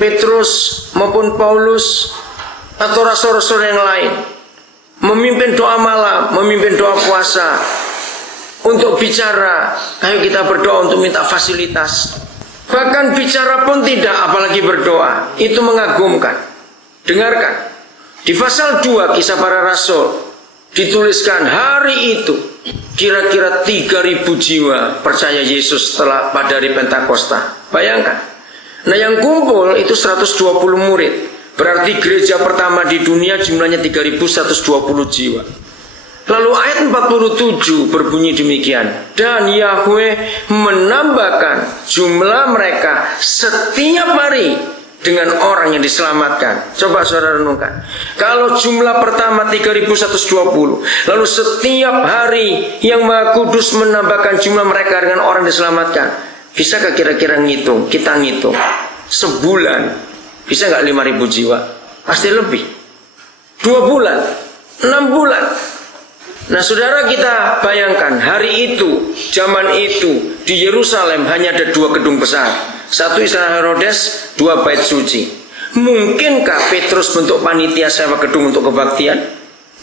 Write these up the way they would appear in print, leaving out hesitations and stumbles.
Petrus maupun Paulus atau rasul-rasul yang lain memimpin doa malam, memimpin doa puasa untuk bicara. Ayo kita berdoa untuk minta fasilitas. Bahkan bicara pun tidak, apalagi berdoa. Itu mengagumkan. Dengarkan, di pasal 2 Kisah Para Rasul dituliskan hari itu kira-kira 3.000 jiwa percaya Yesus setelah pada hari Pentakosta. Bayangkan. Nah yang kumpul itu 120 murid. Berarti gereja pertama di dunia jumlahnya 3.120 jiwa. Lalu ayat 47 berbunyi demikian. Dan Yahweh menambahkan jumlah mereka setiap hari dengan orang yang diselamatkan. Coba saudara renungkan. Kalau jumlah pertama 3.120, lalu setiap hari yang Maha Kudus menambahkan jumlah mereka dengan orang diselamatkan. Bisakah kira-kira ngitung? Kita ngitung sebulan bisa nggak 5.000 jiwa? Pasti lebih. 2 bulan, 6 bulan. Nah saudara, kita bayangkan hari itu, zaman itu di Yerusalem hanya ada 2 gedung besar. Satu Istana Herodes, 2 bait suci. Mungkinkah Petrus bentuk panitia sewa gedung untuk kebaktian?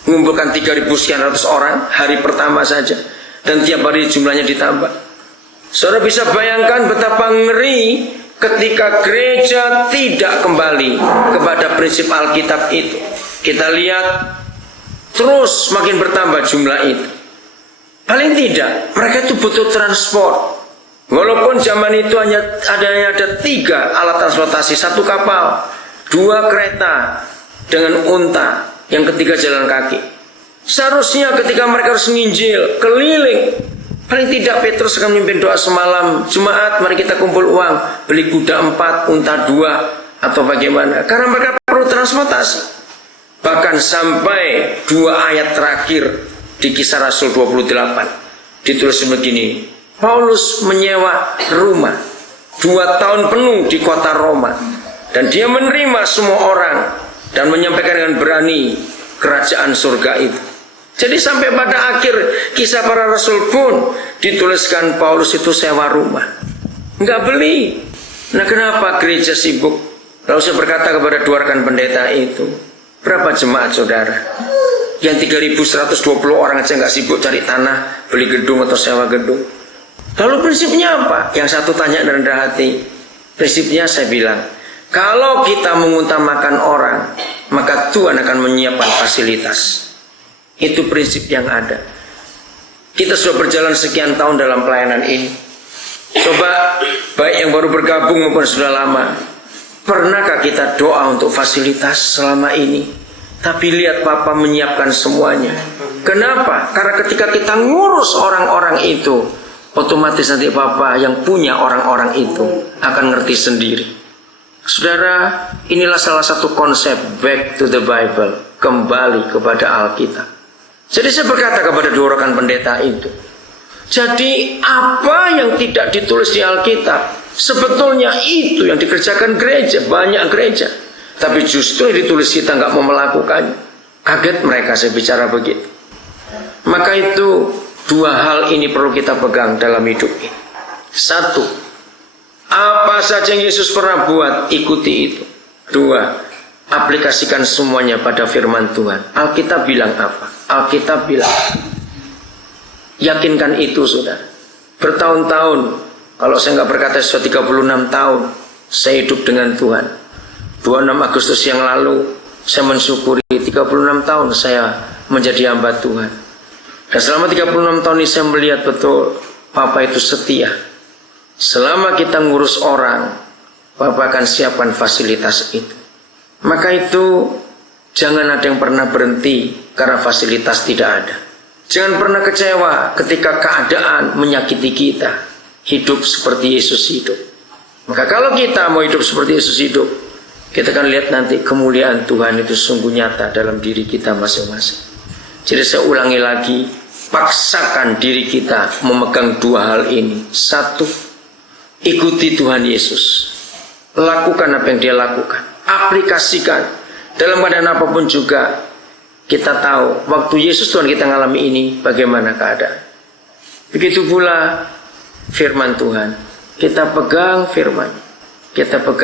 Mengumpulkan 3.000 sekian ratus orang hari pertama saja. Dan tiap hari jumlahnya ditambah. Saudara bisa bayangkan betapa ngeri ketika gereja tidak kembali kepada prinsip Alkitab itu. Kita lihat terus makin bertambah jumlah itu. Paling tidak mereka itu butuh transport. Walaupun zaman itu hanya ada 3 alat transportasi, 1 kapal, 2 kereta dengan unta, yang ketiga jalan kaki. Seharusnya ketika mereka harus nginjil keliling, paling tidak Petrus akan memimpin doa semalam, Jumat mari kita kumpul uang, beli kuda 4, unta 2, atau bagaimana. Karena mereka perlu transportasi. Bahkan sampai 2 ayat terakhir di Kisah Rasul 28 ditulis begini. Paulus menyewa rumah 2 tahun penuh di kota Roma, dan dia menerima semua orang dan menyampaikan dengan berani kerajaan surga itu. Jadi sampai pada akhir Kisah Para Rasul pun dituliskan Paulus itu sewa rumah, nggak beli. Nah kenapa gereja sibuk? Lalu saya berkata kepada 2 rekan pendeta itu, berapa jemaat saudara? Yang 3.120 orang aja nggak sibuk cari tanah, beli gedung atau sewa gedung. Lalu prinsipnya apa? Yang satu tanya dengan rendah hati. Prinsipnya saya bilang, kalau kita mengutamakan orang, maka Tuhan akan menyiapkan fasilitas. Itu prinsip yang ada. Kita sudah berjalan sekian tahun dalam pelayanan ini. Coba, baik yang baru bergabung maupun sudah lama, pernahkah kita doa untuk fasilitas selama ini? Tapi lihat Papa menyiapkan semuanya. Kenapa? Karena ketika kita ngurus orang-orang itu, otomatis nanti Papa yang punya orang-orang itu akan ngerti sendiri. Saudara, inilah salah satu konsep back to the Bible, kembali kepada Alkitab. Jadi saya berkata kepada 2 rekan pendeta itu, jadi apa yang tidak ditulis di Alkitab sebetulnya itu yang dikerjakan gereja, banyak gereja, tapi justru yang ditulis kita nggak mau melakukannya. Kaget mereka saya bicara begitu. Maka itu 2 hal ini perlu kita pegang dalam hidup ini. 1, apa saja yang Yesus pernah buat, ikuti itu. 2, aplikasikan semuanya pada firman Tuhan. Alkitab bilang apa? Alkitab bilang, yakinkan itu saudara. Bertahun-tahun, kalau saya nggak berkata sudah 36 tahun saya hidup dengan Tuhan. 26 Agustus yang lalu saya mensyukuri 36 tahun saya menjadi hamba Tuhan. Dan selama 36 tahun ini saya melihat betul Papa itu setia. Selama kita ngurus orang, Papa akan siapkan fasilitas itu. Maka itu jangan ada yang pernah berhenti karena fasilitas tidak ada. Jangan pernah kecewa ketika keadaan menyakiti kita. Hidup seperti Yesus hidup. Maka kalau kita mau hidup seperti Yesus hidup, kita akan lihat nanti kemuliaan Tuhan itu sungguh nyata dalam diri kita masing-masing. Jadi saya ulangi lagi, paksakan diri kita memegang 2 hal ini. 1, ikuti Tuhan Yesus. Lakukan apa yang Dia lakukan. Aplikasikan. Dalam keadaan apapun juga, kita tahu waktu Yesus Tuhan kita ngalami ini bagaimana keadaan. Begitu pula firman Tuhan. Kita pegang firman. Kita pegang